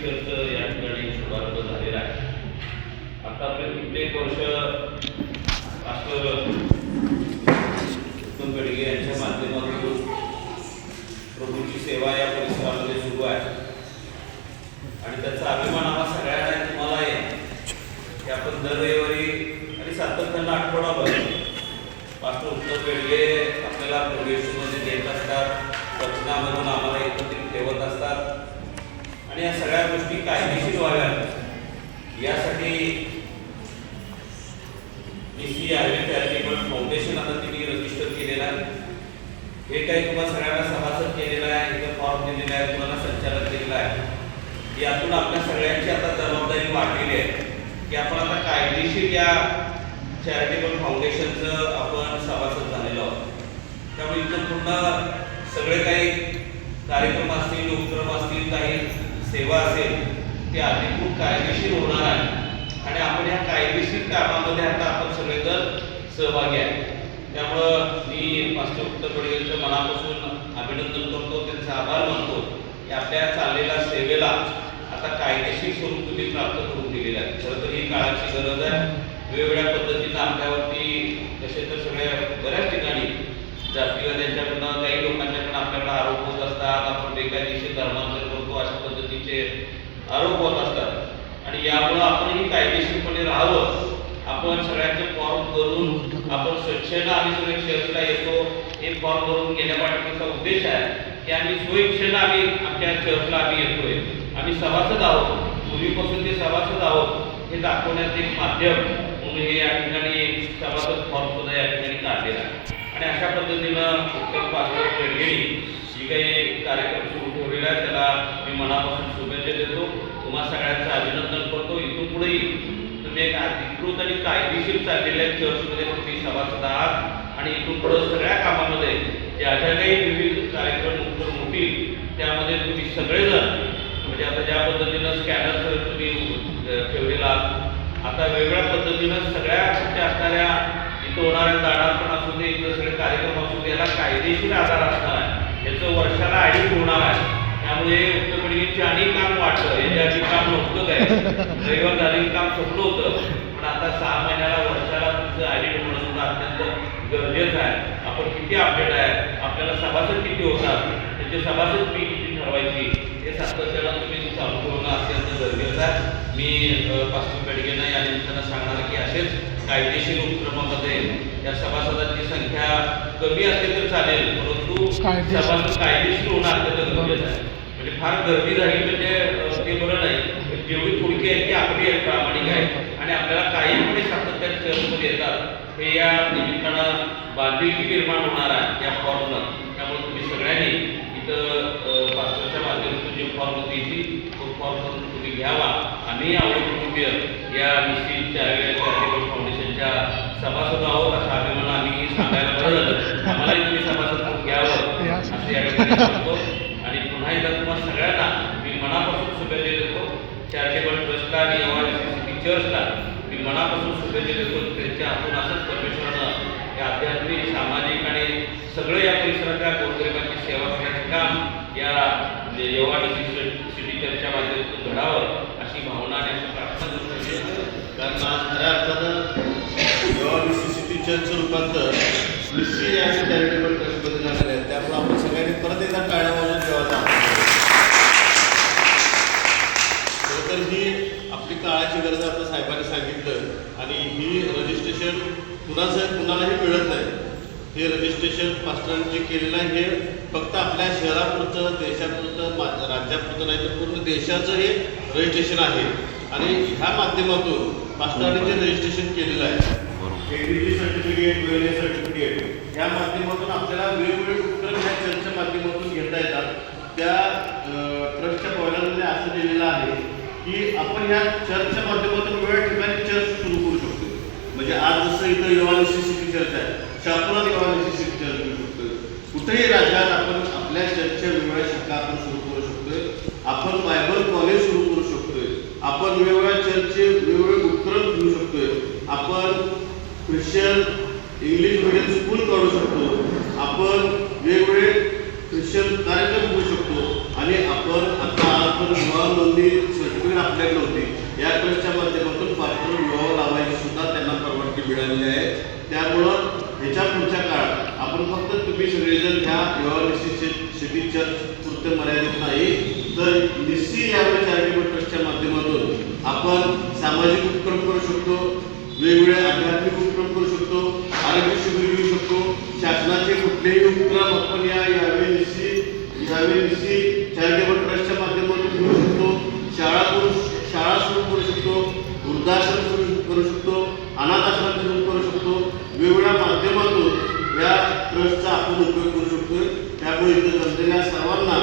खर्च या ठिकाणी शुभारंभ झालेला आहे. आता आपल्या कित्येक वर्ष सगळ्या गोष्टी कायदेशीर व्हाव्या यासाठी बी फाउंडेशन आता तुम्ही रजिस्टर केलेलं आहे. हे काही तुम्हाला सगळ्यांना सभासद केलेलं आहे इथं फॉर्म दिलेला आहे तुम्हाला संचालक दिलेला आहे. यातून आपल्या सगळ्यांची आता जबाबदारी वाढलेली आहे. की आपण आता कायदेशीर या चॅरिटेबल फाउंडेशनचं आपण सभासद झालेलो आहोत. त्यामुळे इथं पूर्ण सगळे काही कार्यक्रम असतील उपक्रम असतील काही सेवा असेल ते अधिकृत कायदेशीर होणार आहे. आणि आपण या कायदेशीर कामामध्ये आता आपण सगळेजण सहभागी आहे. त्यामुळं मी मास्टर उत्तर पडगेंचं मनापासून अभिनंदन करतो त्यांचा आभार मानतो. की आपल्या चाललेल्या सेवेला आता कायदेशीर स्वरूप तुम्ही प्राप्त करून दिलेलं आहे. खरं तर ही काळाची गरज आहे. वेगवेगळ्या पद्धतीनं आपल्यावरती तसे तर सगळ्या बऱ्याच ठिकाणी जातीवाद्यांच्याकडनं काही लोकांच्याकडनं आपल्याकडे आरोप होत असतात. आपण बेकायदेशीर धर्मात आरोप होत असतात. आणि यामुळं आपणही कायदेशीरपणे राहावं. आपण सगळ्यांचे फॉर्म करून आपण स्वच्छेनं आम्ही सगळे चर्चला येतो हे फॉर्म भरून गेल्या उद्देश आहे. की आम्ही स्वइच्छेनं आम्ही आमच्या चर्चला आम्ही येतोय. आम्ही सभासद आहोत. पूर्वीपासून ते सभासद आहोत. हे दाखवण्याचं एक माध्यम म्हणून हे या ठिकाणी सभासद फॉर्म सुद्धा या ठिकाणी काढलेला आहे. आणि अशा पद्धतीनं उत्तम पाचवड जी काही कार्यक्रम सुरू ठेवलेला आहे त्याला मी मनापासून शुभेच्छा देतो. तुम्हा सगळ्यांचं अभिनंदन करतो. इथून पुढेही तुम्ही एक अधिकृत आणि कायदेशीर चाललेल्या चर्चमध्ये तुम्ही सभासद आहात. आणि इथून पुढे सगळ्या कामामध्ये ज्या ज्या काही विविध कार्यक्रम उपक्रम होतील त्यामध्ये तुम्ही सगळेजण म्हणजे आता ज्या पद्धतीनं स्कॅनर तुम्ही ठेवलेला आता वेगवेगळ्या पद्धतीनं सगळ्या तुमच्या असणाऱ्या इथं होणाऱ्या जाणार पण असू दे इथं सगळे कार्यक्रम असू दे याला कायदेशीर आधार असणार आहे. याचं वर्षाला आडीच होणार आहे. त्यामुळे उत्तर पिढीचे अनेक काम वाटलं याच्या आधी काम नव्हतं काय? रविवार झाले काम संपलं होतं. पण आता सहा महिन्याला वर्षाला तुमचं आयडेंट होणं सुद्धा अत्यंत गरजेचं आहे. आपण किती अपडेट आहे? आपल्याला सभासद किती होतात? त्याचे सभासद फी किती ठरवायची? हे सातत्यानं तुम्ही चालू ठेवणं अत्यंत गरजेचं आहे. मी पास्टर पेडगेंना या निमित्तानं सांगणार की असेच कायदेशीर उपक्रमामध्ये या सभासदांची संख्या कमी असली तर चालेल परंतु. सभासद कायदेशीर होणं अत्यंत गरजेचं आहे. म्हणजे फार गर्दी झाली म्हणजे ते बरं नाही. जेवढी थोडकी आहे ती आपली आहे प्रामाणिक आहे आणि आपल्याला कायमपणे सातत्याने चर्चमध्ये येतात. हे या निमित्तानं बांधिलकी निर्माण होणार आहे या फॉर्मनं त्यामुळे तुम्ही सगळ्यांनी इथं पास्टरच्या माध्यमातून जे फॉर्म देतील तो फॉर्म भरून तुम्ही घ्यावा. आम्ही आवडी कुटुंबीय या निश्चित चॅरिटेबल फाउंडेशनच्या सभासद आहोत असा अभिमान आम्ही सांगायला बरं झालं. आम्हालाही तुम्ही सभासद घ्यावं. असं या ठिकाणी सांगतो आणि तुम्हाला सगळ्यांना मी मनापासून शुभेच्छा देतो. चॅरिटेबल ट्रस्टला आणि एव्हा चर्चला मी मनापासून शुभेच्छा देतो. त्यांच्या हातून असंच परमेश्वरानं हे आध्यात्मिक सामाजिक आणि सगळे या परिसरातल्या गोरगरिबांची सेवा करण्याचं काम या म्हणजे येवा सिटी चर्चच्या माध्यमातून घडावं अशी भावना आणि अशी प्रार्थना करतो कारण आज खऱ्या अर्थानं जेव्हा सी चर्चचं रूपांतर निश्चित या चॅरिटेबल ट्रस्टमध्ये झालेलं आहे. त्यामुळे आपण सगळ्यांनी परत एकदा टाळावं वाजवून ठेवायचा खरं तर ही आपली काळाची गरज आहे, आता साहेबांनी सांगितलं आणि ही रजिस्ट्रेशन कुणाचं कुणालाही मिळत नाही. हे रजिस्ट्रेशन मास्टरांनी जे केलेलं आहे हे फक्त आपल्या शहरापुरतं देशापुरतं मा राज्यापुरतं नाही तर पूर्ण देशाचं हे रजिस्ट्रेशन आहे. आणि ह्या माध्यमातून मास्टरांनी जे रजिस्ट्रेशन केलेलं आहे एडीजी सर्टिफिकेट वेलनेस सर्टिफिकेट या माध्यमातून आपल्याला वेगवेगळे उपक्रम ह्या चर्चच्या माध्यमातून घेता येतात. त्या ट्रस्टच्या पहिल्यांमध्ये असं दिलेलं आहे की आपण ह्या चर्चच्या माध्यमातून वेगवेगळ्या ठिकाणी चर्च सुरू करू शकतो म्हणजे आज जसं इथं युवानिसी सिटी आहे. शहापुरात युवानिसी चर्चा करू शकतो कुठेही राज्यात आपण आपल्या चर्चच्या वेगवेगळ्या शाखा आपण सुरू करू शकतोय. आपण बायबल कॉलेज सुरू करू शकतोय. आपण वेगवेगळ्या चर्चचे वेगवेगळे उपक्रम घेऊ शकतोय. आपण ख्रिश्चन इंग्लिश मिडियम स्कूल काढू शकतो. आपण वेगवेगळे ख्रिश्चन कार्यक्रम घेऊ शकतो आणि आपण आता आपण विवाह नोंदणी सर्टिफिकेट आपल्याकडे होती या ट्रस्टच्या माध्यमातून पात्र विवाह लावायची सुद्धा त्यांना परवानगी मिळालेली आहे त्यामुळं ह्याच्या पुढच्या काळात आपण फक्त तुम्ही सगळेजण ह्या विवाह निश्चित सिटी चर्च पुरते मर्यादित नाही तर निश्चित यावेळी चॅरिटेबल ट्रस्टच्या माध्यमातून आपण सामाजिक उपक्रम करू शकतो वेगवेगळे आध्यात्मिक उपक्रम करू शकतो आरोग्य शिबिर घेऊ शकतो शासनाचे कुठलेही उपक्रम आपण या यावेळी यावेळी चॅरिटेबल ट्रस्टच्या माध्यमातून घेऊ शकतो शाळा करू शाळा सुरू करू शकतो वृद्धाश्रम सुरू करू शकतो अनाथ आश्रम सुरू करू शकतो वेगवेगळ्या माध्यमातून या ट्रस्टचा आपण उपयोग करू शकतो त्यामुळे इथं जमलेल्या सर्वांना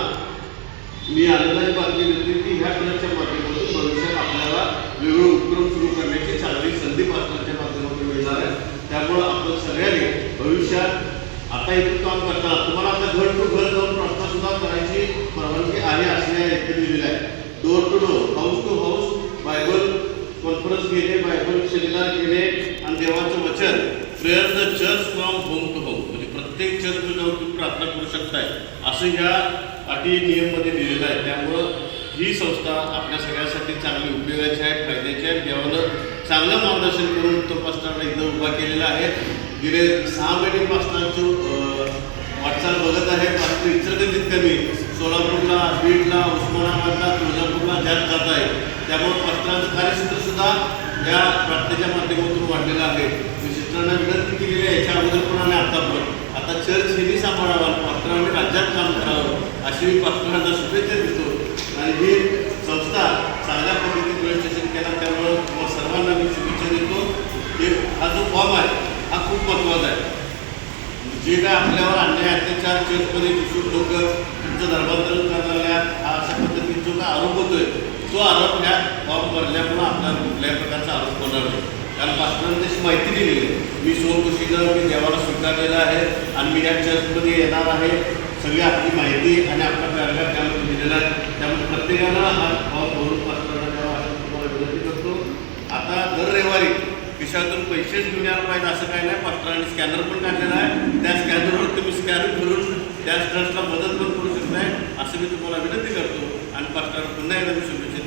मी आनंदाची बातमी देते की ह्या ट्रस्टच्या माध्यमातून भविष्यात आपल्याला वेगवेगळे उपक्रम सुरू करण्याची चांगली संधी पार्टनरच्या माध्यमातून मिळणार आहे. त्यामुळं आपण सगळ्यांनी भविष्यात आता इथं काम करताना तुम्हाला आता घर टू घर जाऊन प्रश्नसुद्धा करायची परवानगी आहे असल्या इथे दिलेली आहे. Door to door house to house Bible conference घेणे बायबल सेमिनार घेणे आणि देवाचं वचन. Prayer the church from home to home म्हणजे प्रत्येक चर्च जाऊन तुम्ही प्रार्थना करू शकताय. असं ह्या अटी नियममध्ये दिलेलं आहे त्यामुळं ही संस्था आपल्या सगळ्यासाठी चांगली उपयोगाची आहे फायद्याची आहे. देवानं चांगलं मार्गदर्शन करून तो पास्टरला इथं उभा केलेला आहे. गेले सहा महिने पास्टरांचं वाटचाल बघत आहे पास्टर इचलकरंजीत कमी. सोलापूरला बीडला उस्मानाबादला तुळजापूरला जास्त जात आहे. त्यामुळे पास्टरांचं कार्यक्षेत्र सुद्धा या प्रार्थनेच्या माध्यमातून वाढलेलं आहे. विशिष्टांना विनंती केलेली आहे याच्या अगोदर पण आणि आता पण आता चर्च हेही सांभाळावा पास्टरांनी राज्यात काम करावं. अशी मी पास्टरांना शुभेच्छा देतो. आणि ही संस्था चांगल्या पद्धतीने रजिस्ट्रेशन केला त्यामुळं तुम्हाला सर्वांना मी शुभेच्छा देतो. हे हा जो फॉर्म आहे हा खूप महत्त्वाचा आहे. जे काय आपल्यावर अन्याय अत्याचार चर्चमध्ये घुसून लोक त्यांचं धर्मांतरण करणाऱ्या हा अशा पद्धतीने जो काय आरोप होतोय तो आरोप ह्या फॉर्म भरल्यामुळं आपल्याला कुठल्याही प्रकारचा आरोप होणार नाही. कारण पास्टरांनी त्याची माहिती दिलेली आहे. मी सोमकुशीनं मी देवाला स्वीकारलेला आहे आणि मी या चर्चमध्ये येणार आहे. सगळी आपली माहिती आणि आपला कार्यक्रम त्यामध्ये दिलेला आहे. त्यामुळे प्रत्येकाला हा फॉर्म भरून पास्टरांना द्यावा तुम्हाला विनंती करतो. आता दर रविवारी खिशातून पैसेच घेऊन यायला पाहिजे असं काही नाही. पास्टरांनी स्कॅनर पण काढलेला आहे. त्या स्कॅनरवर तुम्ही स्कॅन करून त्या ट्रस्टला मदत पण करू शकताय असं मी तुम्हाला विनंती करतो. आणि पास्टर पुन्हा एकदा मी शुभेच्छा